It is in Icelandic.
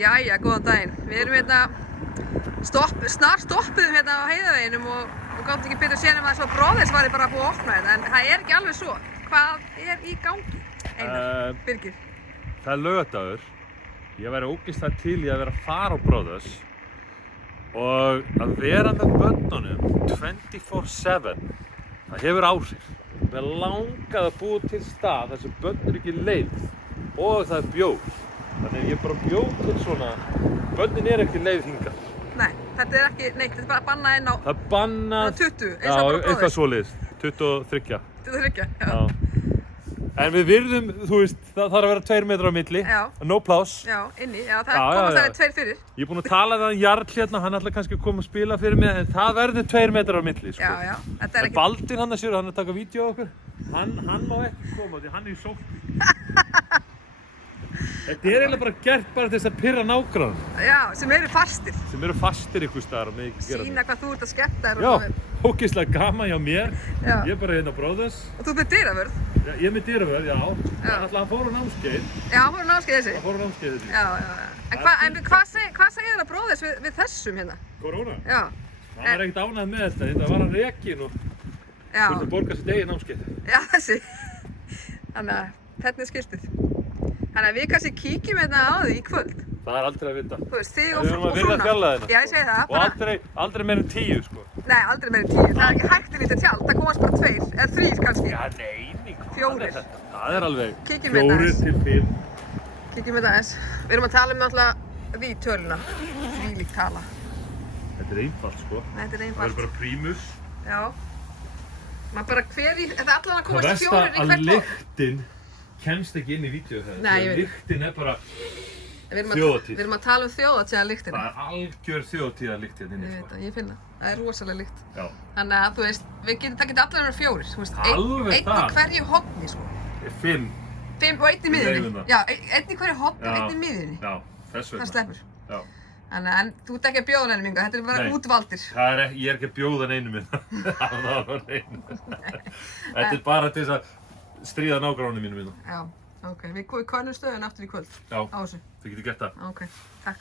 Jæja, góðan daginn. Við erum hérna, snar stoppuðum hérna á Heiðaveginum og gátum ekki betur séð nema að svo Brothers var bara búið að opna þetta, en það er ekki alveg svo. Hvað er í gangi, Einar, Birgir? Það er laugardagur. Ég væri ógeðslega til í að vera að fara á Brothers og að vera með börnunum 24/7, það hefur áhrif. Mér langaði að búa til stað þar sem börn eru ekki leið og það er bjór. Þannig að ég bara bjóð til svona, börnin er ekki leið hingað. Nei, þetta er ekki neitt, þetta er bara bannað inn á... Það er bannað... 20, eins og bara Brothers. Já, eitthvað svoleiðis, 23. 23, já. En við virðum, þú veist, það þarf að vera 2 metrar á milli, Já. no pláss. Já, inni, já, það komast það 2 fyrir. Ég er búinn að tala við hann Jarl hérna, hann ætlar kannski að koma að spila fyrir mig, en það verður 2 metrar á milli, sko. Já, þetta er En ekki... Baldvin hann að sér, hann er að taka vídeo á okkur, hann má ekki koma því hann er í sókn. Þetta er eiginlega bara gert bara til þess að pirra nágrann. Já, sem eru fastir. Sem eru fastir ykkur staðar og með ekki gera Sýna hvað þú ert að skemmta þér. Já, ógeðslega gaman hjá mér. Já. Ég er bara hérna á Brothers. Og þú ert með dyravörð. Já, ég er með dyravörð, já. Hann fór á námskeið. Já, hann fór á námskeið þessi. Hann fór á námskeið þessi. Já. En hvað segir það Brothers við þessum hérna? Korona? Já. Hann var ekkert ánægð með þetta, þetta var hann rekinn og þurfti að borga sitt eigin námskeið. Já, þessi. Þannig að þetta er skiltið. Þannig að við kannski kíkjum hérna á því í kvöld. Það er aldrei að vita. Þú veist, þig og Við erum að virða fjarlægðina. Já, ég segi það. Og aldrei meira en 10, sko. Nei, aldrei meira en 10. Það er ekki hægt í lítið tjald, það komast bara 2, eða 3 kannski. Já, nei, hvað 4. er þetta? Það er alveg 4 til 5. Kíkjum þetta aðeins. Við erum að tala um náttúrulega við töluna. Þvílík tala. Þetta er einfalt, sko. Þetta er einfalt. Það er bara prímus. Já. Maður bara þetta er allan að komast 4 í hvert Það versta að lyktin kemst ekki inn í vídeo þegar. Nei, ég veit. Lyktin er bara þjóðhátíð. Við erum að tala um þjóðhátíðarlyktina. Það er algjör þjóðhátíðarlykt hérna inni. Ég veit það, ég finn það. Það er rosalega lykt. Já. Þannig að þú veist, það geta allir verið 4. Þú veist, Alveg einn í hverju horni, sko. 5. 5 og einn í miðjunni. Já, einn í hverju horni og einn í miðjunni. Já, þess vegna. Það sleppur. Já. Þannig en þú ert ekki að bjóða neinum hingað, þetta er bara útvaldir. Ég er ekki að bjóða neinum minna. Það var bara neinu. Þetta er bara til þess að stríða nágrannum mínum minna. Já, ok. Við könnum stöðuna aftur í kvöld. Já, á þessu. þið getið gert það. Ok, takk.